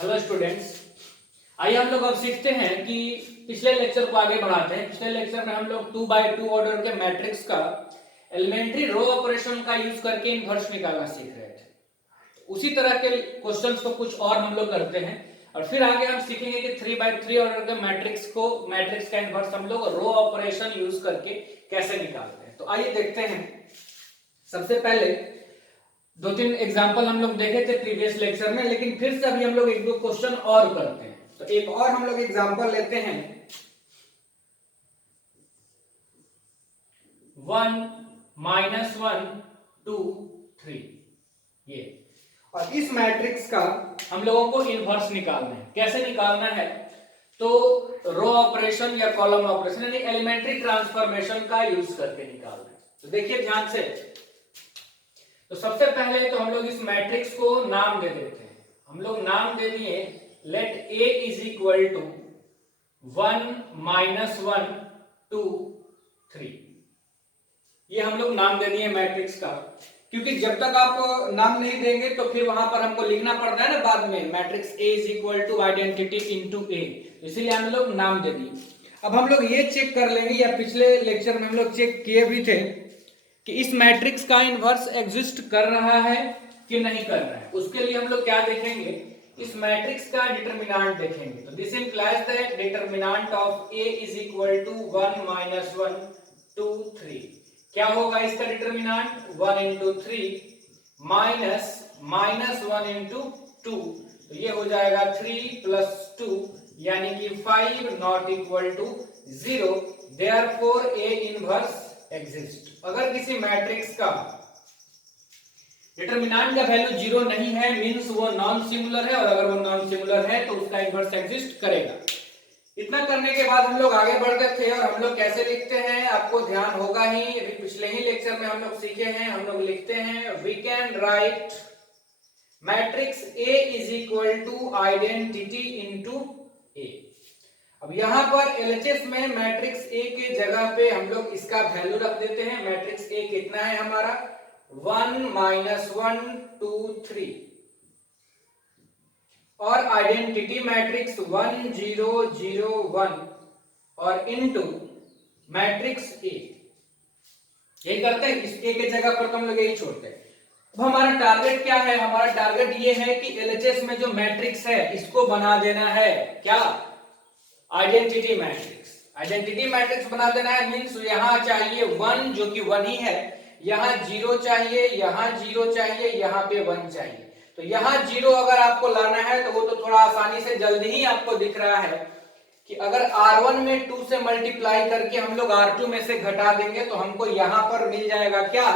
Hello students, आइए हम लोग अब सीखते हैं कि पिछले लेक्चर को आगे बढ़ाते हैं। पिछले लेक्चर में हम लोग 2x2 ऑर्डर के मैट्रिक्स का एलिमेंट्री रो ऑपरेशन का यूज करके इनवर्स निकालना सीख रहे थे। उसी तरह के क्वेश्चंस को कुछ और हम लोग करते हैं और फिर आगे हम सीखेंगे कि 3x3 ऑर्डर के मैट्रिक्स का इनवर्स हम लोग रो ऑपरेशन यूज करके कैसे निकालते हैं। तो आइए देखते हैं। सबसे पहले दो तीन एग्जांपल हम लोग देखे थे प्रीवियस लेक्चर में, लेकिन फिर से अभी हम लोग एक दो क्वेश्चन और करते हैं। तो एक और हम लोग एग्जांपल लेते हैं 1 -1 2 3 ये, और इस मैट्रिक्स का हम लोगों को इनवर्स निकालना है। कैसे निकालना है? तो रो ऑपरेशन या कॉलम ऑपरेशन यानी एलिमेंट्री ट्रांसफॉर्मेशन का यूज करके निकालना है। तो देखिए ध्यान से। तो सबसे पहले तो हम लोग इस मैट्रिक्स को नाम दे देते हैं। हम लोग नाम दे दिए let A is equal to 1 -1 2 3। ये हम लोग नाम दे दिए मैट्रिक्स का, क्योंकि जब तक आप नाम नहीं देंगे तो फिर वहां पर हमको लिखना पड़ता है ना बाद में, matrix A is equal to identity into A, इसीलिए हम लोग नाम दे दिए। अब हम लोग ये चेक कर लेंगे, या पिछले लेक्चर में हम लोग चेक किए भी थे कि इस मैट्रिक्स का इनवर्स एग्जिस्ट कर रहा है कि नहीं कर रहा है। उसके लिए हम लोग क्या देखेंगे? इस मैट्रिक्स का डिटरमिनेंट देखेंगे। तो this implies that determinant of A is equal to 1 -1 2 3। क्या होगा इसका डिटरमिनेंट? 1 into 3 माइनस -1 into 2, तो ये हो जाएगा 3 + 2 यानी कि 5 not equal to 0। Therefore A inverse exist. अगर किसी मैट्रिक्स का डिटरमिनेंट का वैल्यू 0 नहीं है मींस वो नॉन सिंगुलर है, और अगर वो नॉन सिंगुलर है तो उसका इनवर्स एग्जिस्ट करेगा। इतना करने के बाद हम लोग आगे बढ़ते थे, और हम लोग कैसे लिखते हैं आपको ध्यान होगा ही, पिछले ही लेक्चर में हम लोग सीखे हैं। हम लोग लिखते हैं we can write matrix A is equal to identity into A। अब यहां पर LHS में मैट्रिक्स A के जगह पे हम लोग इसका वैल्यू रख देते हैं। मैट्रिक्स A कितना है हमारा? 1 -1 2 3, और आइडेंटिटी मैट्रिक्स 1 0 0 1 और इनटू मैट्रिक्स A। यही करते हैं, इस A के जगह पर तो हम लोग यही छोड़ते हैं। अब हमारा टारगेट क्या है? हमारा टारगेट ये है कि LHS में जो मैट्रिक्स है इसको बना देना है। क्या? Identity matrix. आइडेंटिटी मैट्रिक्स बना देना है मींस यहां चाहिए 1 जो कि 1 ही है, यहां 0 चाहिए, यहां 0 चाहिए, यहां पे 1 चाहिए। तो यहां 0 अगर आपको लाना है तो वो तो थोड़ा आसानी से जल्दी ही आपको दिख रहा है कि अगर R1 में 2 से मल्टीप्लाई करके हम लोग R2 में से घटा देंगे तो हमको यहां पर मिल जाएगा क्या?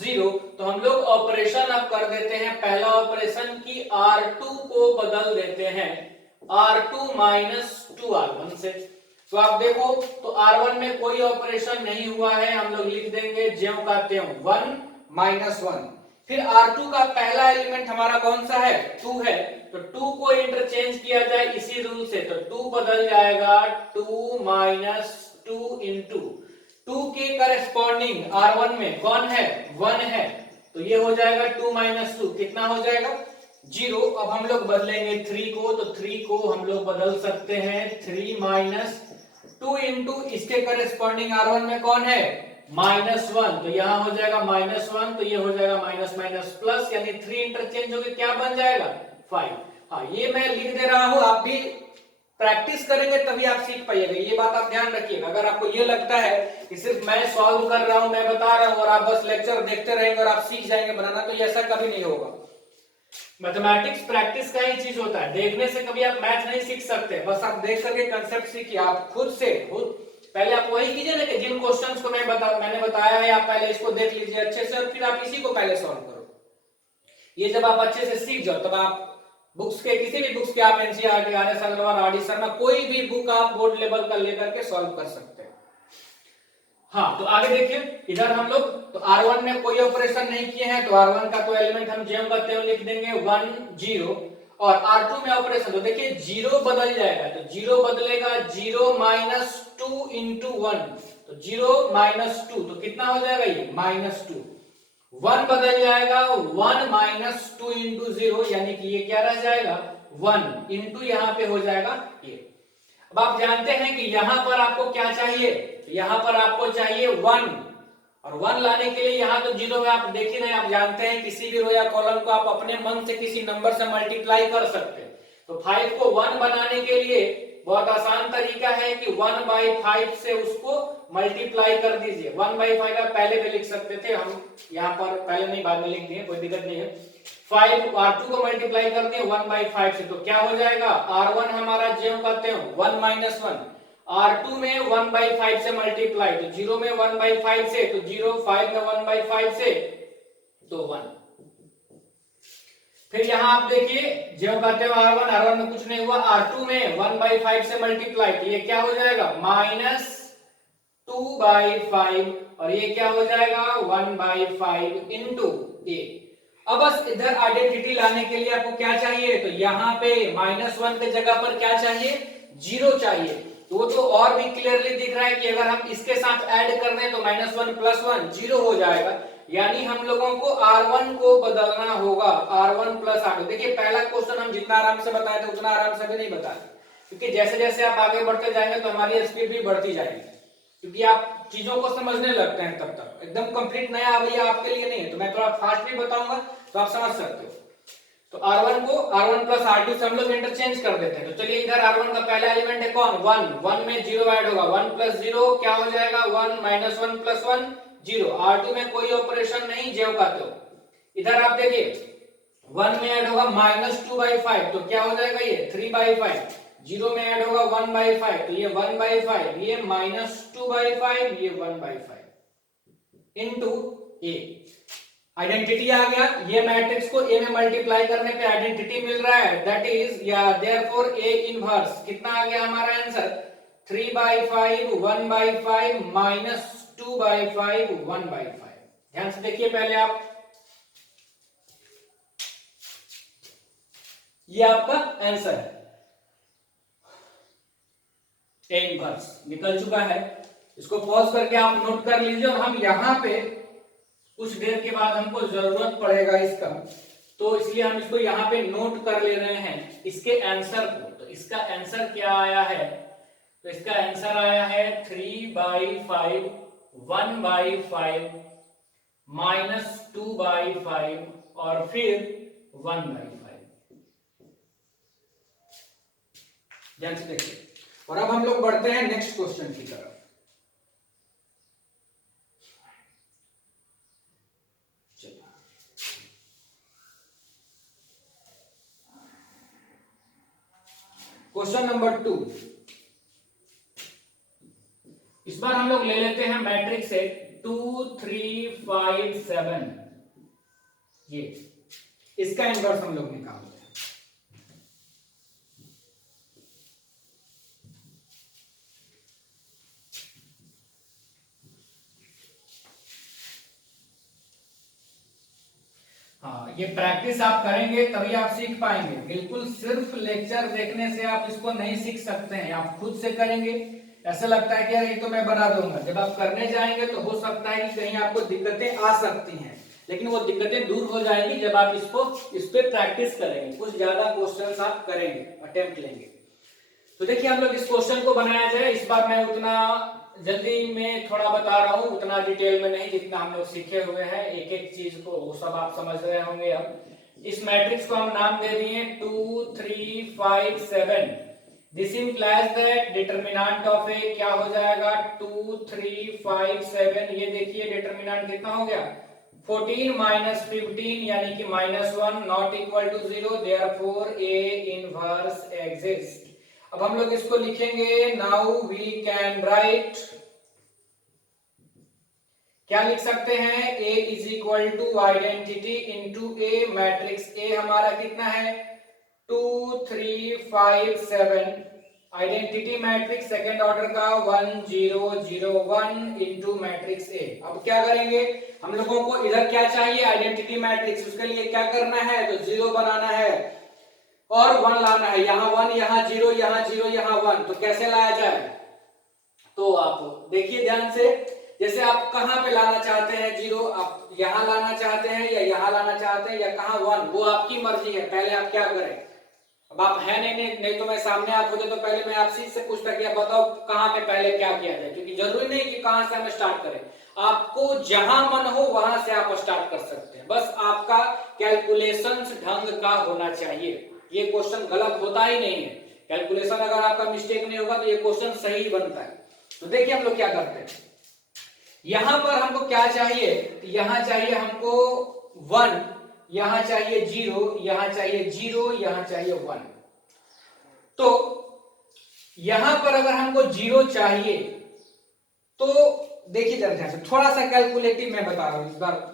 0। तो हम लोग ऑपरेशन अब कर देते हैं। पहला ऑपरेशन की R2 को बदल देते हैं R2 - 2R1 से। तो आप देखो, तो R1 में कोई ऑपरेशन नहीं हुआ है, हम लोग लिख देंगे ज्यों का त्यों 1 -1। फिर R2 का पहला एलिमेंट हमारा कौन सा है? 2 है, तो 2 को इंटरचेंज किया जाए इसी रूल से, तो 2 बदल जाएगा 2 - 2 into 2 के करस्पॉन्डिंग R1 में कौन है? 1 है, तो ये हो जाएगा 2 - 2 कितना हो जाएगा? 0। अब हम लोग बदलेंगे 3 को, तो 3 को हम लोग बदल सकते हैं 3 - 2 इंटू इसके करस्पॉन्डिंग R1 में कौन है? -1, तो यहां हो जाएगा -1, तो ये हो जाएगा माइनस माइनस प्लस, यानी 3 इंटरचेंज होकर क्या बन जाएगा? 5। हाँ, ये मैं लिख दे रहा हूं, आप भी प्रैक्टिस करेंगे तभी आप सीख पाइएगा। ये बात आप ध्यान रखिएगा। अगर आपको ये लगता है कि सिर्फ मैं सॉल्व कर रहा हूं, मैं बता रहा हूं और आप बस लेक्चर देखते रहेंगे और आप सीख जाएंगे बनाना, तो ये ऐसा कभी नहीं होगा। मैथमेटिक्स प्रैक्टिस का ही चीज होता है, देखने से कभी आप मैथ नहीं सीख सकते। बस आप देख करके कंसेप्ट सीखिए, आप खुद से पहले आप वही कीजिए ना कि जिन क्वेश्चंस को मैंने बताया है, आप पहले इसको देख लीजिए अच्छे से और फिर आप इसी को पहले सॉल्व करो। ये जब आप अच्छे से सीख जाओ तब आप बुक्स के, किसी भी बुक्स के, आप NCERT, RS Agarwal, RD Sharma, कोई भी बुक आप बोर्ड लेवल का लेकर के सॉल्व कर सकते हैं। हाँ, तो आगे देखिए, इधर हम लोग तो R1 में कोई ऑपरेशन नहीं किए हैं, तो R1 का तो एलिमेंट हम ज्यों का त्यों लिख देंगे 1 0, और R2 में ऑपरेशन तो देखिए 0 बदल जाएगा, तो 0 बदलेगा 0 - 2 into 1, तो 0 - 2 तो कितना हो जाएगा? ये -2। 1 बदल जाएगा 1 - 2 into 0, यानी कि ये क्या रह जाएगा? 1 इंटू यहाँ पे हो जाएगा a। अब आप जानते हैं कि यहां पर आपको क्या चाहिए, यहां पर आपको चाहिए 1, और 1 लाने के लिए यहां तो 0 है, आप देख ही रहे हैं, आप जानते हैं किसी भी रो या कॉलम को आप अपने मन से किसी नंबर से मल्टीप्लाई कर सकते हैं। तो 5 को 1 बनाने के लिए बहुत आसान तरीका है कि 1/5 से उसको मल्टीप्लाई कर दीजिए। 1/5 आप पहले भी लिख सकते थे, हम यहाँ पर पहले नहीं बाद में लिख दिए, कोई दिक्कत नहीं है। 5 R2 को मल्टीप्लाई कर दिए 1/5 से, तो क्या हो जाएगा, R1 हमारा ज्यों कहते हो 1 - 1, R2 में 1/5 से मल्टीप्लाई, तो 0 में 1/5 से, तो 0, 5 में 1/5 से, तो 1। फिर यहां आप देखिए जो कहते हो R1 में कुछ नहीं हुआ, R2 में 1/5 से मल्टीप्लाई, तो ये क्या हो जाएगा -2/5, और ये क्या हो जाएगा 1/5 इंटू a। अब बस इधर आइडेंटिटी लाने के लिए आपको क्या चाहिए, तो यहाँ पे -1 के जगह पर क्या चाहिए, 0 चाहिए। तो वो तो और भी क्लियरली दिख रहा है कि अगर हम इसके साथ ऐड कर दें तो -1 + 1 0 हो जाएगा, यानी हम लोगों को R1 को बदलना होगा, R1 + R2। देखिए पहला क्वेश्चन हम जितना आराम से बताए थे उतना आराम से भी नहीं बताए, क्योंकि जैसे जैसे आप आगे बढ़ते जाएंगे तो हमारी स्पीड भी बढ़ती जाएगी, क्योंकि आप चीजों को समझने लगते हैं तब तक। एकदम कंप्लीट नया भैया आपके लिए नहीं है, तो मैं थोड़ा फास्ट भी बताऊंगा तो आप समझ सकते हो। तो R1 को R1 + R2 से हम लोग इंटरचेंज कर देते हैं। तो चलिए इधर R1 का पहला एलिमेंट है कौन, 1, 1 में 0 ऐड होगा, 1 + 0 क्या हो जाएगा 1 - 1 + 1 0। R2 में कोई ऑपरेशन नहीं, ज्यों का त्यों। इधर आप देखिए 1 में ऐड होगा -2/5, तो क्या हो जाएगा ये 3/5, 0 में ऐड होगा 1/5, तो ये 1/5, ये -2/5, ये 1/5 इंटू a। आइडेंटिटी आ गया, ये मैट्रिक्स को a में मल्टीप्लाई करने पे आइडेंटिटी मिल रहा है, दैट इज या देयरफॉर a इनवर्स कितना आ गया हमारा आंसर 3/5 1/5 -2/5 1/5। ध्यान से देखिए पहले आप, ये आपका आंसर है, a इनवर्स निकल चुका है। इसको पॉज करके आप नोट कर लीजिए, और हम यहां पे कुछ देर के बाद हमको जरूरत पड़ेगा इसका, तो इसलिए हम इसको यहाँ पे नोट कर ले रहे हैं इसके आंसर को। तो इसका आंसर क्या आया है, तो इसका आंसर आया है 3/5 1/5 -2/5 और फिर 1/5। ध्यान से देखिए, और अब हम लोग बढ़ते हैं नेक्स्ट क्वेश्चन की तरफ। क्वेश्चन नंबर 2, इस बार हम लोग ले लेते हैं मैट्रिक्स से 2 3 5 7, ये इसका इनवर्स हम लोग निकालते हैं। हाँ, ये प्रैक्टिस आप करेंगे तभी आप सीख पाएंगे, बिल्कुल सिर्फ लेक्चर देखने से आप इसको नहीं सीख सकते हैं, आप खुद से करेंगे। ऐसा लगता है कि यार ये तो मैं बना दूंगा, जब आप करने जाएंगे तो हो सकता है कि कहीं आपको दिक्कतें आ सकती हैं, लेकिन वो दिक्कतें दूर हो जाएंगी जब आप इस पे प्रैक्टिस करेंगे, कुछ ज्यादा क्वेश्चंस आप करेंगे, अटेम्प्ट लेंगे। तो देखिए हम लोग इस क्वेश्चन को बनाया जाए, इस बार मैं उतना जल्दी में थोड़ा बता रहा हूँ, उतना डिटेल में नहीं, जितना हम लोग सीखे हुए हैं एक एक चीज को वो सब आप समझ रहे होंगे। अब इस मैट्रिक्स को हम नाम दे दिए 2 3 5 7। This implies that determinant of a क्या हो जाएगा 2 3 5 7। ये देखिए डिटरमिनेंट कितना हो गया 14 - 15 यानी कि -1 not equal to 0, therefore A inverse exist. अब हम लोग इसको लिखेंगे, नाउ वी कैन राइट, क्या लिख सकते हैं A is equal to identity into A, matrix A हमारा कितना है 2 3 5 7, आइडेंटिटी मैट्रिक्स सेकेंड ऑर्डर का 1 0 0 1 इंटू मैट्रिक्स A। अब क्या करेंगे, हम लोगों को इधर क्या चाहिए आइडेंटिटी मैट्रिक्स, उसके लिए क्या करना है तो 0 बनाना है और 1 लाना है, यहाँ 1 यहाँ 0 यहाँ 0 यहाँ 1, तो कैसे लाया जाए, तो आप देखिए ध्यान से, जैसे आप कहां पे लाना चाहते हैं 0, आप यहां लाना चाहते हैं या यहां लाना चाहते हैं या कहां 1, वो आपकी मर्जी है। पहले आप क्या करें, अब आप है नहीं तो मैं सामने आप होते तो पहले मैं आपसे से पूछता कि आप बताओ कहाँ पे पहले क्या किया जाए, क्योंकि जरूरी नहीं कि कहाँ से हम स्टार्ट करें, आपको जहां मन हो वहां से आप स्टार्ट कर सकते हैं, बस आपका कैलकुलेशंस ढंग का होना चाहिए। ये क्वेश्चन गलत होता ही नहीं है, कैलकुलेशन अगर आपका मिस्टेक नहीं होगा तो ये क्वेश्चन सही बनता है। तो देखिए हम लोग क्या करते हैं, यहां पर हमको क्या चाहिए, यहां चाहिए हमको 1, यहां चाहिए 0, यहां चाहिए 0, यहां चाहिए 1। तो यहां पर अगर हमको 0 चाहिए तो देखिए जरा ध्यान से, थोड़ा सा कैलकुलेटिव मैं बता रहा हूं इस बार,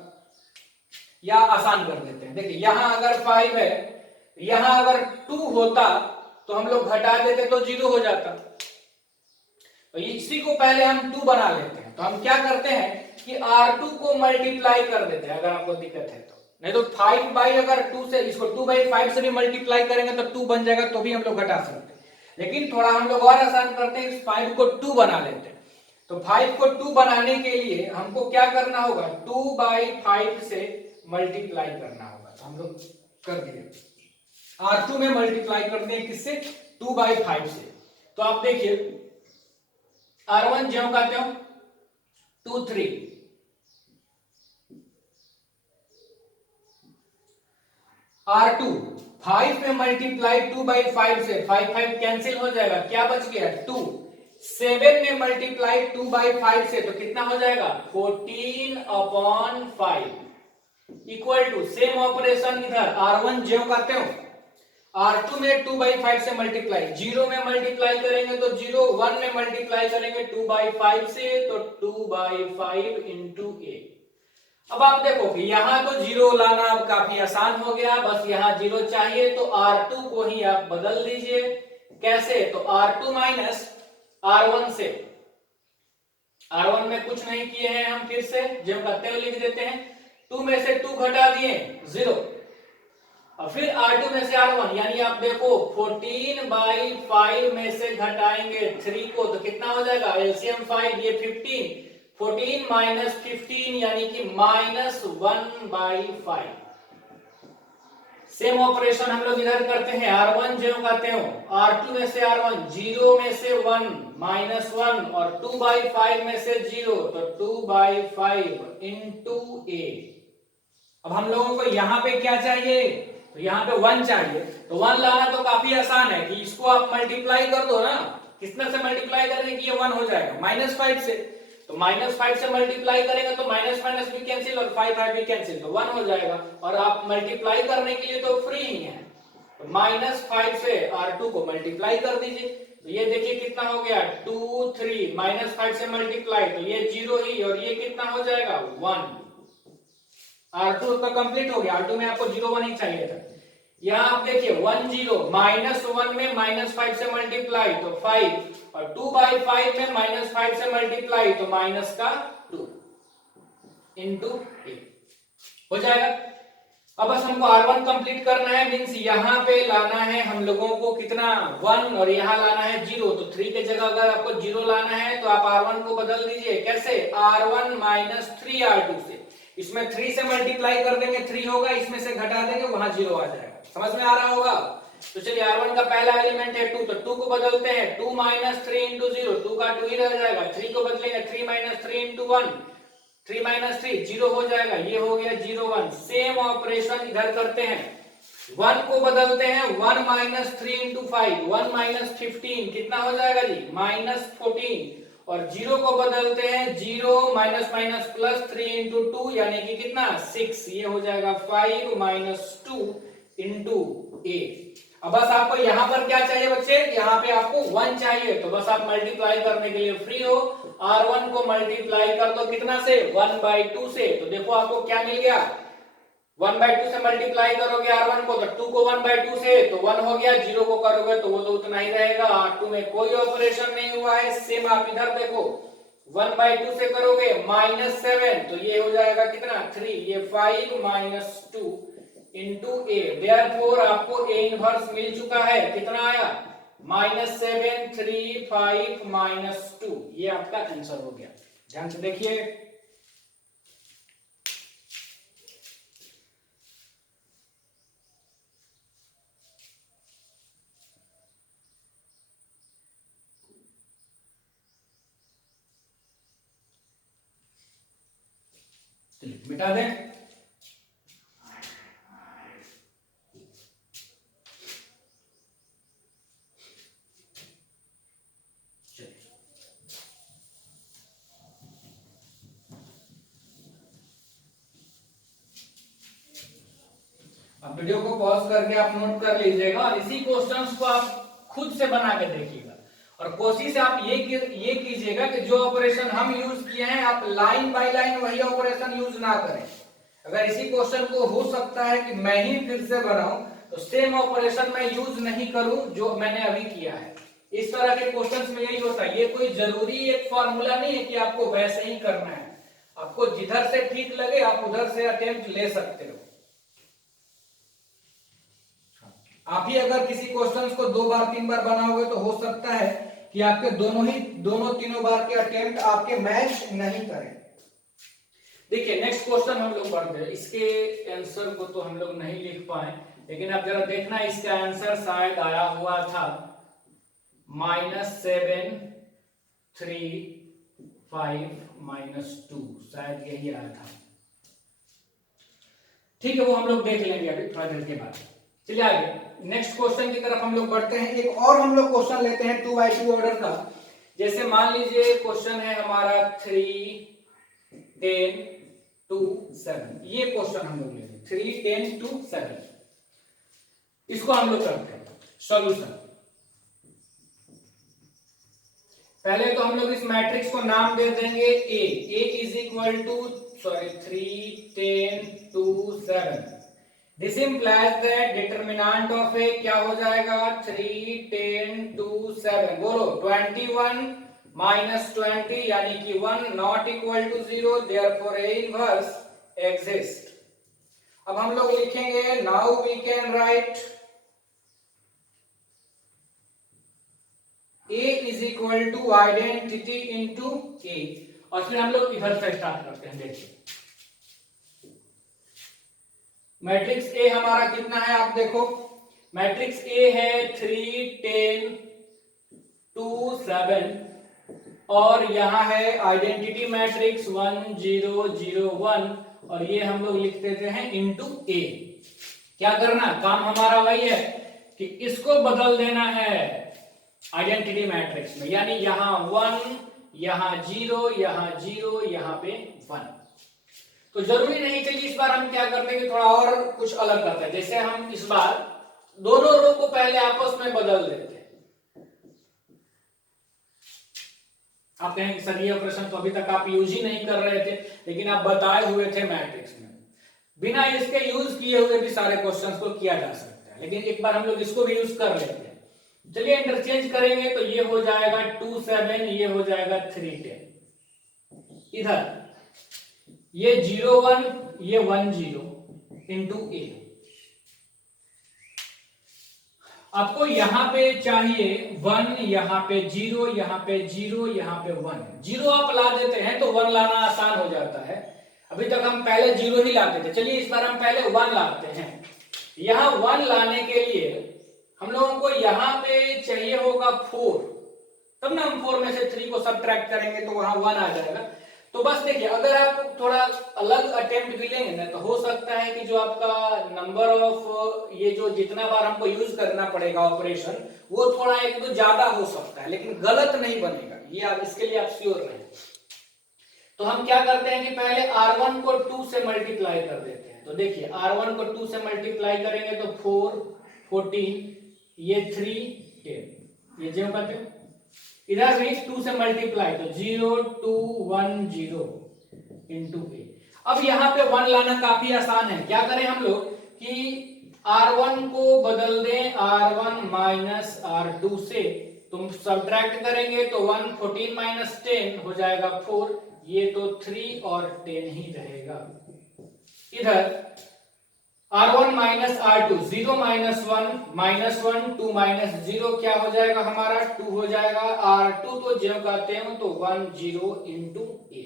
या आसान कर देते हैं। देखिए यहां अगर 5 है, यहां अगर 2 होता तो हम लोग घटा देते तो 0 हो जाता। तो इसी को पहले हम 2 बना लेते हैं। तो हम क्या करते हैं कि R2 को मल्टीप्लाई कर देते हैं, अगर आपको दिक्कत है तो। नहीं तो 5 बाई अगर 2 से, इसको 2 बाई 5 से भी मल्टीप्लाई करेंगे तो 2 बन जाएगा, तो भी हम लोग घटा सकते हैं। लेकिन थोड़ा हम लोग और आसान करते हैं, इस 5 को 2 बना लेते हैं। तो 5 को 2 बनाने के लिए हमको क्या करना होगा, 2 बाई 5 से मल्टीप्लाई करना होगा। तो हम लोग कर दिए, R2 में मल्टीप्लाई करते हैं किससे, 2 बाई 5 से। तो आप देखिए R1 ज्यों का त्यों 2 3, R2 5 में मल्टीप्लाई 2 बाई 5 से, 5 5 कैंसिल हो जाएगा, क्या बच गया 2। 7 में मल्टीप्लाई 2 बाई 5 से तो कितना हो जाएगा 14/5 इक्वल टू, सेम ऑपरेशन इधर R1 ज्यों का त्यों, R2 में 2 बाई 5 से मल्टीप्लाई, 0 में मल्टीप्लाई करेंगे तो 0, 1 में मल्टीप्लाई करेंगे 2 बाई 5 से तो 2 बाई 5 इंटू ए। अब आप देखो कि यहां तो 0 लाना अब काफी आसान हो गया, बस यहां 0 चाहिए तो R2 को ही आप बदल दीजिए। कैसे, तो R2 माइनस R1 से, R1 में कुछ नहीं किए हैं हम, फिर से जब करते हुए लिख देते हैं, 2 में से 2 घटा दिए 0, और फिर R2 में से R1, यानी आप देखो 14 बाई 5 में से घटाएंगे 3 को तो कितना हो जाएगा, एलसीएम 5, ये 15, 14 माइनस 15 यानी कि -1/5। सेम ऑपरेशन हम लोग इधर करते हैं, R1 जो कहते हो, R2 में से R1, 0 में से 1 -1 और 2 बाई 5 में से 0 तो 2 बाई 5 इंटू ए। अब हम लोगों को यहां पे क्या चाहिए, तो यहाँ पे 1 चाहिए। तो 1 लाना तो काफी आसान है कि इसको आप मल्टीप्लाई कर दो ना, किसने से मल्टीप्लाई करेंगे कि ये 1 हो जाएगा, -5 से। तो -5 से मल्टीप्लाई करेंगे तो माइनस माइनस भी कैंसिल और 5 5 भी कैंसिल, तो 1 हो जाएगा। और आप मल्टीप्लाई करने के लिए तो फ्री ही है, तो -5 से R2 को मल्टीप्लाई कर दीजिए। तो ये देखिए कितना हो गया 2 3, -5 से मल्टीप्लाई तो ये 0 ही, और ये कितना हो जाएगा 1। R2 का कंप्लीट हो गया, R2 में आपको 0 1 ही चाहिए था। यहाँ आप देखिए 1 0, -1 में -5 से मल्टीप्लाई तो 5, और 2 बाई 5 में -5 से मल्टीप्लाई तो -2 इंटू 8 हो जाएगा। अब बस हमको R1 कंप्लीट करना है, मींस यहाँ पे लाना है हम लोगों को कितना 1, और यहाँ लाना है 0। तो 3 के जगह अगर आपको 0 लाना है तो आप R1 को बदल दीजिए, कैसे, R1 माइनस 3 R2 से। इसमें 3 से मल्टीप्लाई कर देंगे 3 होगा, इसमें से घटा देंगे वहां 0 आ जाएगा। समझ में आ रहा होगा। तो चलिए R1 का पहला एलिमेंट है 2, तो 2 को बदलते हैं, 2 माइनस 3 इंटू 0, 2 का 2 ही रह जाएगा। 3 को बदलेंगे 3 माइनस 3 इंटू 1, 3 माइनस 3 0 हो जाएगा, ये हो गया 0 1। सेम ऑपरेशन इधर करते हैं, 1 को बदलते हैं 1 माइनस 3 इंटू 5, 1 माइनस 15 कितना हो जाएगा जी -14, और 0 को बदलते हैं 0 माइनस माइनस प्लस 3 इंटू 2 यानी कि कितना 6, ये हो जाएगा 5 माइनस 2 इंटू 8। अब बस आपको यहां पर क्या चाहिए बच्चे, यहाँ पे आपको 1 चाहिए, तो बस आप मल्टीप्लाई करने के लिए फ्री हो। R1 को मल्टीप्लाई कर दो कितना से 1/2 से, तो देखो आपको क्या मिल गया, 1/2 से मल्टीप्लाई करोगे R1 को तो 2 को 1/2 से तो 1 हो गया, 0 को करोगे तो वो तो उतना ही रहेगा। R2 में कोई ऑपरेशन नहीं हुआ है। सेम आप इधर देखो 1/2 से करोगे -7 तो ये हो जाएगा कितना 3, ये 5 माइनस 2 इंटू ए। देयरफॉर आपको ए इनवर्स मिल चुका है, कितना आया -7 3 5 -2, ये आपका आंसर हो गया। ध्यान से देखिए, मिटा दें। अब वीडियो को पॉज करके आप नोट कर लीजिएगा और इसी क्वेश्चंस को आप खुद से बना के देखिएगा और कोशिश आप ये कीजिएगा कि जो ऑपरेशन हम यूज किए हैं आप लाइन बाय लाइन वही ऑपरेशन यूज ना करें। अगर इसी क्वेश्चन को हो सकता है कि मैं ही फिर से बनाऊं तो सेम ऑपरेशन मैं यूज नहीं करूं जो मैंने अभी किया है। इस तरह के क्वेश्चंस में यही होता है। ये कोई जरूरी एक फॉर्मूला नहीं है कि आपको वैसे ही करना है, आपको जिधर से ठीक लगे आप उधर से अटेम्प्ट ले सकते हो। आप ही अगर किसी क्वेश्चन को 2 बार 3 बार बनाओगे तो हो सकता है कि आपके दोनों तीनों बार के अटेम्प्ट आपके मैच नहीं करें। देखिए नेक्स्ट क्वेश्चन हम लोग पढ़ते हैं। इसके आंसर को तो हम लोग नहीं लिख पाए, लेकिन आप जरा देखना इसका आंसर शायद आया हुआ था -7 3 5 -2, शायद यही आया था। ठीक है, वो हम लोग देख लेंगे अभी थोड़ा देर के बाद। चलिए आगे नेक्स्ट क्वेश्चन की तरफ हम लोग बढ़ते हैं। एक और हम लोग क्वेश्चन लेते हैं 2x2 ऑर्डर का। जैसे मान लीजिए क्वेश्चन है हमारा 3 10 2 7। ये क्वेश्चन हम लोग लेते हैं 3 10 2 7। इसको हम लोग करते हैं सॉल्यूशन। पहले तो हम लोग इस मैट्रिक्स को नाम दे देंगे A is equal to 3 10 2 7। This implies that determinant of A क्या हो जाएगा 3 10 2 7। बोलो 21 -20 यानी कि 1 not equal to 0, therefore A inverse exists। अब हम लोग लिखेंगे now we can write A is equal to identity into A और फिर हम लोग इधर से स्टार्ट करते हैं। देखिए मैट्रिक्स ए हमारा कितना है आप देखो, मैट्रिक्स ए है 3 10 2 7 और यहाँ है आइडेंटिटी मैट्रिक्स 1 0 0 1 और ये हम लोग लिख देते हैं इनटू ए। क्या करना, काम हमारा वही है कि इसको बदल देना है आइडेंटिटी मैट्रिक्स में, यानी यहाँ 1 यहाँ 0 यहाँ 0 यहाँ पे 1। तो जरूरी नहीं, चलिए इस बार हम क्या करते हैं कि थोड़ा और कुछ अलग करते हैं। जैसे हम इस बार दोनों रो को पहले आपस में बदल देते हैं। आप कहेंगे सर ये ऑपरेशन तो अभी तक आप यूज ही नहीं कर रहे थे, लेकिन आप बताए हुए थे मैट्रिक्स में। बिना इसके यूज किए हुए भी सारे क्वेश्चंस को किया जा सकता है, लेकिन एक बार हम लोग इसको भी यूज कर लेते हैं। चलिए इंटरचेंज करेंगे तो ये हो जाएगा 2 7, ये हो जाएगा 3 10। इधर ये 0 1 ये 1 0 इंटू ए। आपको यहां पे चाहिए 1, यहां पे 0, यहां पे 0, यहां पे 1। 0 आप ला देते हैं तो 1 लाना आसान हो जाता है। अभी तक हम पहले 0 ही लाते थे, चलिए इस बार हम पहले 1 लाते हैं। यहां 1 लाने के लिए हम लोगों को यहां पे चाहिए होगा 4, तब ना हम 4 में से 3 को सब्ट्रैक्ट करेंगे तो वहां 1 आ जाएगा। तो बस देखिए, अगर आप थोड़ा अलग अटेम्प्ट भी लेंगे ना तो हो सकता है कि जो आपका नंबर ऑफ ये जो जितना बार हमको यूज करना पड़ेगा ऑपरेशन वो थोड़ा एक तो ज्यादा हो सकता है, लेकिन गलत नहीं बनेगा, ये आप इसके लिए आप श्योर रहें। तो हम क्या करते हैं कि पहले R1 को 2 से मल्टीप्लाई कर देते हैं। तो देखिए R1 को 2 से मल्टीप्लाई करेंगे तो 4 14, ये 3 10, ये जो कहते हैं इधर भी 2 से मल्टीप्लाई तो 0 2 1 0 इंटू ए। अब यहाँ पे 1 लाना काफी आसान है। क्या करें हम लोग कि R1 को बदल दें R1 माइनस R2 से, तुम सब्ट्रैक्ट करेंगे तो 1 14 माइनस 10 हो जाएगा 4, ये तो 3 और 10 ही रहेगा। इधर R1 minus R2 0 minus 1 -1 2 minus 0 क्या हो जाएगा हमारा 2 हो जाएगा। R2 तो जो कहते हैं तो 1 0 इंटू ए।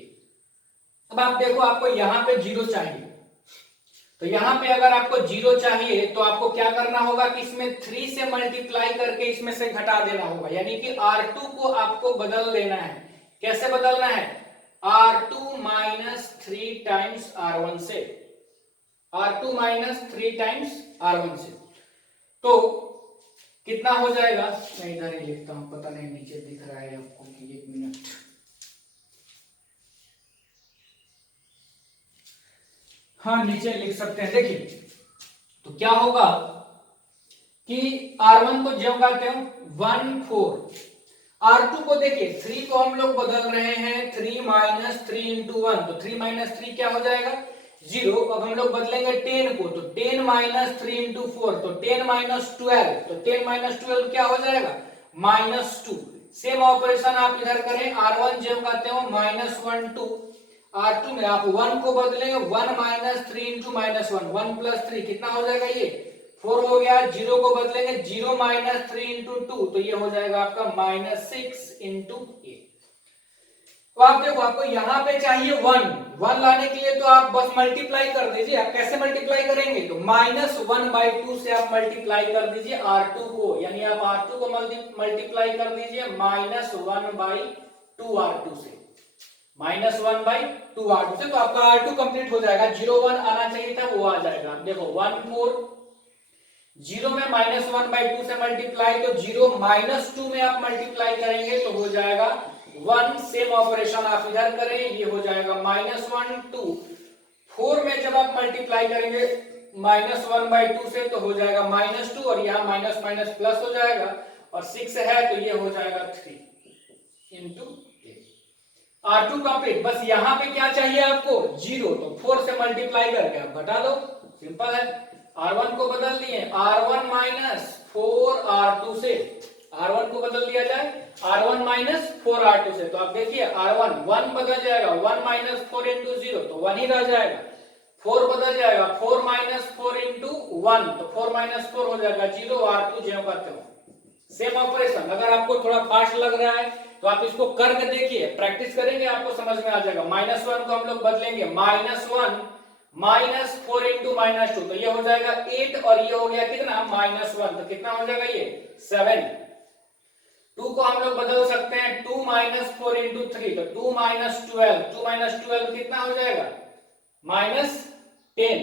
अब आप देखो आपको यहाँ पे 0 चाहिए, तो यहाँ पे अगर आपको 0 चाहिए तो आपको क्या करना होगा कि इसमें 3 से मल्टीप्लाई करके इसमें से घटा देना होगा, यानी कि R2 को आपको बदल देना है। कैसे बदलना है, R2 माइनस 3 टाइम्स R1 से, R2 माइनस 3 टाइम्स R1 से, तो कितना हो जाएगा? मैं इधर ही लिखता हूं, पता नहीं नीचे दिख रहा है आपको कि 1 मिनट। हाँ नीचे लिख सकते हैं। देखिए तो क्या होगा कि R1 को जब लगाते हो 1 4, R2 को देखिए 3 को हम लोग बदल रहे हैं 3 माइनस 3 इंटू 1, तो 3 माइनस 3 क्या हो जाएगा? 0। अब हम लोग बदलेंगे 10 को, तो 10 माइनस 3 इंटू 4, तो 10 माइनस 12, तो 10 माइनस 12 क्या हो जाएगा? -2। सेम ऑपरेशन आप इधर करें, R1 जब लगाते हो -1 2, R2 में आप 1 को बदलेंगे 1 माइनस 3 इंटू -1, 1 प्लस 3 कितना हो जाएगा? ये 4 हो गया। 0 को बदलेंगे 0 माइनस 3 इंटू 2, तो ये हो जाएगा आपका -6 इंटू 8। तो आप देखो आपको यहाँ पे चाहिए 1 लाने के लिए तो आप बस मल्टीप्लाई कर दीजिए। आप कैसे मल्टीप्लाई करेंगे? तो -1/2 से आप मल्टीप्लाई कर दीजिए R2 को, यानी आप R2 को मल्टीप्लाई कर दीजिए -1/2 R2 से, -1/2 R2 से, तो आपका R2 कंप्लीट हो जाएगा। 0 1 आना चाहिए था, वो आ जाएगा। देखो 1 4, 0 में -1/2 से मल्टीप्लाई, तो 0 -2 में आप मल्टीप्लाई करेंगे तो हो जाएगा 1। सेम ऑपरेशन आप इधर करें, ये हो जाएगा -1 2। 4 में जब आप मल्टीप्लाई करेंगे -1/2 से तो हो जाएगा -2, और यहाँ माइनस माइनस प्लस हो जाएगा, और 6 है तो ये हो जाएगा 3 इंटू 8। R2 complete. बस यहाँ पे क्या चाहिए आपको? 0, तो 4 से मल्टीप्लाई करके आप घटा दो, सिंपल है। R1 को बदल दिए R1 माइनस 4 R2 से, R1 को बदल दिया जाए R1 माइनस 4 R2 से, तो आप देखिए R1 1 बदल जाएगा, 1 माइनस 4 इंटू 0, तो 1 ही रह जाएगा। 4 बदल जाएगा 4 माइनस 4 इंटू 1, तो 4 माइनस 4 हो जाएगा 0। R2 ज्यों करते हो सेम ऑपरेशन। अगर आपको थोड़ा फास्ट लग रहा है तो आप इसको करके देखिए, प्रैक्टिस करेंगे आपको समझ में आ जाएगा। -1 को हम लोग बदलेंगे -1 माइनस 4 इंटू -2, तो ये हो जाएगा 8, और ये हो गया कितना? -1, तो कितना हो जाएगा? ये 7। 2 को हम लोग बदल सकते हैं 2 माइनस 4 इंटू 3, तो 2 माइनस 12, 2 माइनस 12 कितना हो जाएगा? -10,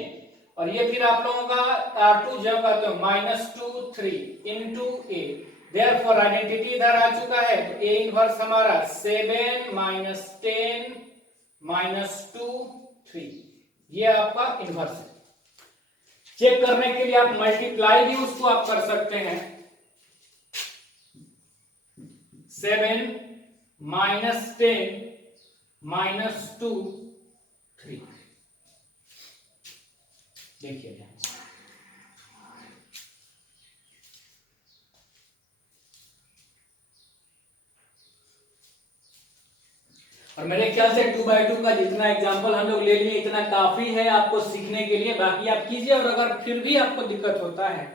और ये फिर आप लोगों का R2 जब आते हो -2 3 इंटू a, देयरफॉर आइडेंटिटी इधर आ चुका है, तो a इनवर्स हमारा 7 माइनस 10 माइनस 2 3, ये आपका इनवर्स है। चेक करने के लिए आप मल्टीप्लाई भी उसको आप कर सकते हैं, 7 माइनस 10 माइनस 2 3, देखिए और मेरे ख्याल से 2/2 का जितना एग्जांपल हम लोग ले लिए इतना काफी है आपको सीखने के लिए। बाकी आप कीजिए, और अगर फिर भी आपको दिक्कत होता है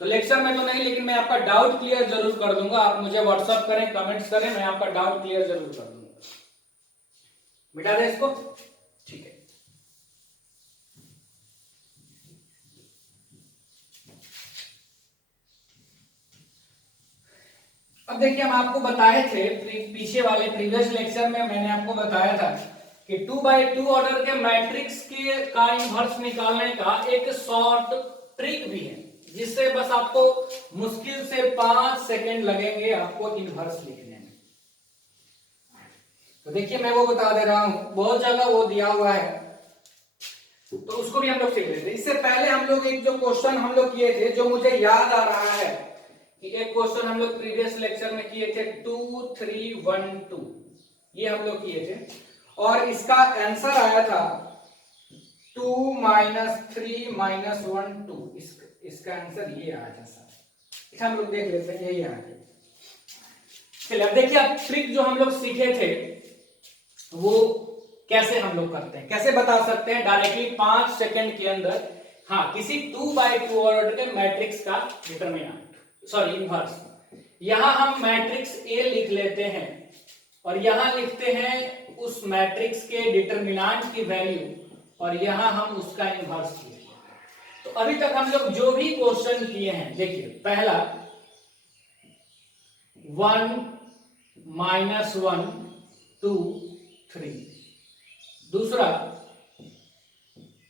तो लेक्चर में तो नहीं, लेकिन मैं आपका डाउट क्लियर जरूर कर दूंगा। आप मुझे व्हाट्सअप करें, कमेंट्स करें, मैं आपका डाउट क्लियर जरूर कर दूंगा। मिटा दे इसको, ठीक है। अब देखिए हम आपको बताए थे पीछे वाले प्रीवियस लेक्चर में, मैंने आपको बताया था कि 2/2 ऑर्डर के मैट्रिक्स के का इनवर्स निकालने का एक शॉर्ट ट्रिक भी है, जिससे बस आपको मुश्किल से 5 सेकंड लगेंगे आपको इनवर्स लिखने में। तो देखिए मैं वो बता दे रहा हूं, बहुत जगह वो दिया हुआ है, तो उसको भी हम लोग सीख लेते हैं। इससे पहले हम लोग एक जो क्वेश्चन हम लोग किए थे, जो मुझे याद आ रहा है कि एक क्वेश्चन हम लोग प्रीवियस लेक्चर में किए थे 2 3 1 2, ये हम लोग किए थे, और इसका आंसर आया था 2 माइनस 3 माइनस 1 2, इसका आंसर ये आया था सर। अच्छा हम लोग देख लेते हैं, यही आया था। चलिए अब देखिए अब ट्रिक जो हम लोग सीखे थे वो कैसे हम लोग करते हैं, कैसे बता सकते हैं डायरेक्टली 5 सेकंड के अंदर। हाँ, किसी 2/2 ऑर्डर के मैट्रिक्स का डिटरमिनेंट, सॉरी इनवर्स। यहां हम मैट्रिक्स ए लिख लेते हैं, और यहां लिखते हैं उस मैट्रिक्स के डिटरमिनेंट की वैल्यू, और यहां हम उसका इनवर्स लिखते हैं। तो अभी तक हम लोग जो भी क्वेश्चन किए हैं, देखिए पहला 1 -1 2 3, दूसरा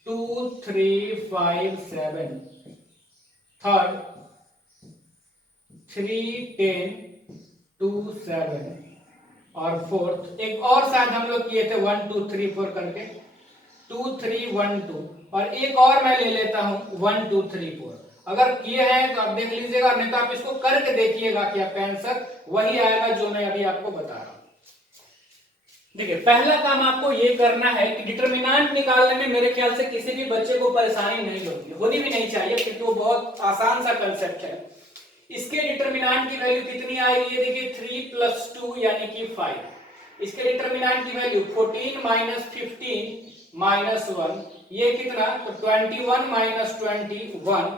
2 3 5 7, थर्ड 3 10 2 7, और फोर्थ एक और शायद हम लोग किए थे 1 2 3 4 करके 2 3 1 2, और एक और मैं ले लेता हूं 1 2 3 4। अगर किए हैं तो आप देख लीजिएगा, नहीं तो आप इसको करके देखिएगा कि आपका आंसर वही आएगा जो मैं अभी आपको बता रहा हूं। देखिए पहला काम आपको ये करना है कि डिटरमिनेंट निकालने में मेरे ख्याल से किसी भी बच्चे को परेशानी नहीं होगी, होनी भी नहीं चाहिए, क्योंकि वो बहुत आसान सा कंसेप्ट है। इसके डिटरमिनेंट की वैल्यू कितनी आएगी, ये देखिए 3 + 2 यानी कि 5। इसके डिटरमिनेंट की वैल्यू 14 - 15 - 1, ये कितना, तो 21 - 21,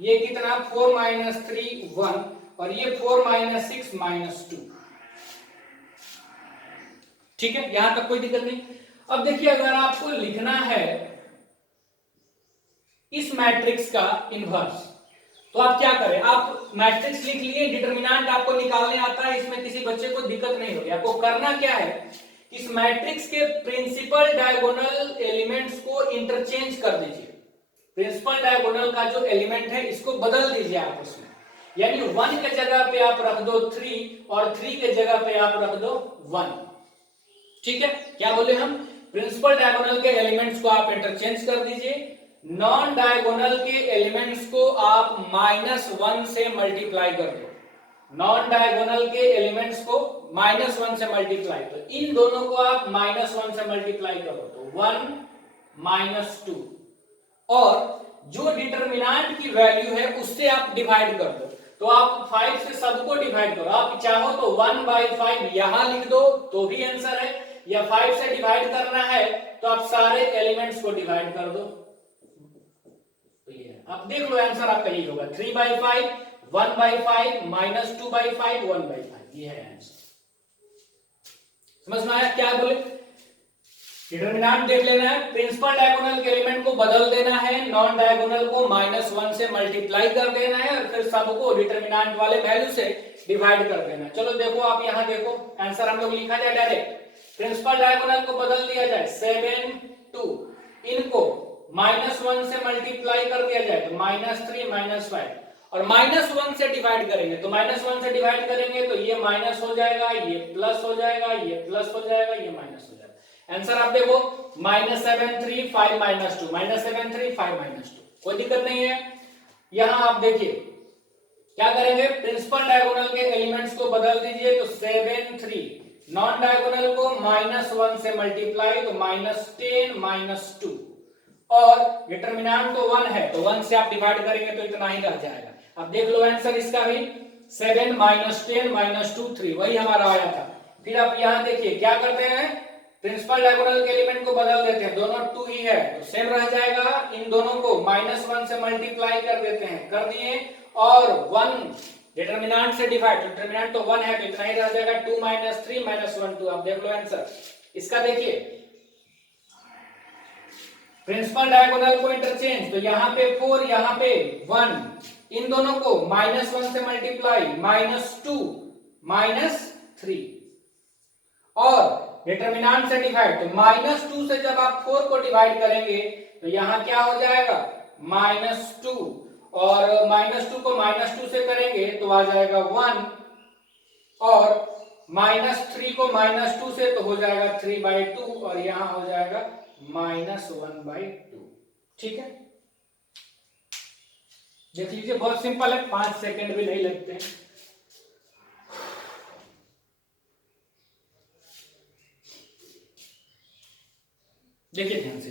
ये कितना 4 - 3 1, और ये 4 - 6 - 2। ठीक है, यहां तक कोई दिक्कत नहीं। अब देखिए अगर आपको लिखना है इस मैट्रिक्स का इनवर्स, तो आप क्या करें, आप मैट्रिक्स लिख लिए, डिटरमिनेंट आपको निकालने आता है, इसमें किसी बच्चे को दिक्कत नहीं होगी। आपको करना क्या है, इस मैट्रिक्स के प्रिंसिपल डायगोनल एलिमेंट्स को इंटरचेंज कर दीजिए। प्रिंसिपल डायगोनल का जो एलिमेंट है इसको बदल दीजिए आपस में, यानी 1 के जगह पे आप रख दो 3 और 3 के जगह पे आप रख दो 1। ठीक है, क्या बोले हम, प्रिंसिपल डायगोनल के एलिमेंट्स को आप इंटरचेंज कर दीजिए, नॉन डायगोनल के एलिमेंट्स को आप -1 से मल्टीप्लाई कर दो। नॉन डायगोनल के एलिमेंट्स को -1 से मल्टीप्लाई, तो इन दोनों को आप -1 से मल्टीप्लाई करो तो 1 - 2, और जो डिटरमिनेंट की वैल्यू है उससे आप डिवाइड कर दो। तो आप 5 से सबको डिवाइड करो, आप चाहो तो 1/5 यहां लिख दो तो भी आंसर है, या 5 से डिवाइड करना है तो आप सारे एलिमेंट्स को डिवाइड कर दो। तो ये आप देख लो आंसर आपका यही होगा 3/5 1/5 -2/5 1/5, ये है आंसर। समझ में आया क्या बोले, डिटरमिनेंट देख लेना है, प्रिंसिपल डायगोनल के एलिमेंट को बदल देना है, नॉन डायगोनल को -1 से मल्टीप्लाई कर देना है, और फिर सबको डिटरमिनेंट वाले वैल्यू से डिवाइड कर देना है। चलो देखो आप यहां देखो आंसर हम लोग लिखा जाए डायरेक्ट, प्रिंसिपल डायगोनल को बदल दिया जाए 7 2, इनको -1 से मल्टीप्लाई कर दिया जाए तो -3 - 5, और -1 से डिवाइड करेंगे तो -1 से डिवाइड करेंगे तो ये माइनस हो जाएगा, ये प्लस हो जाएगा, ये प्लस हो जाएगा, ये माइनस हो जाएगा। आंसर आप देखो -7 3 5 -2, -7 3 5 -2, कोई दिक्कत नहीं है। यहां आप देखिए क्या करेंगे, प्रिंसिपल डायगोनल के एलिमेंट्स को बदल दीजिए तो 7 3, नॉन डायगोनल को -1 से मल्टीप्लाई तो -10 - 2, और डिटरमिनेंट तो 1 है तो 1 से आप डिवाइड करेंगे तो इतना ही रह जाएगा। अब देख लो आंसर इसका भी 7 -10 - 2 3, वही हमारा आया था। फिर आप यहां देखिए क्या करते हैं, प्रिंसिपल डायगोनल के एलिमेंट को बदल देते हैं, दोनों 2 ही है तो सेम रह जाएगा, इन दोनों को -1 से मल्टीप्लाई कर देते हैं, कर दिए, और 1 डिटरमिनेंट से डिवाइड, डिटरमिनेंट तो 1 है तो इतना ही रह जाएगा 2 - 3 - 1 2। आप देख लो आंसर इसका, देखिए प्रिंसिपल डायगोनल को इंटरचेंज, तो यहां पे 4 यहां पे 1, इन दोनों को -1 से मल्टीप्लाई -2 -3, और डिटरमिनेंट से डिवाइड, तो -2 से जब आप 4 को डिवाइड करेंगे तो यहां क्या हो जाएगा -2, और -2 को -2 से करेंगे तो आ जाएगा 1, और -3 को -2 से तो हो जाएगा 3/2, और यहां हो जाएगा -1/2। ठीक है, देख लीजिए बहुत सिंपल है, 5 सेकंड भी नहीं लगते। देखिए ध्यान से,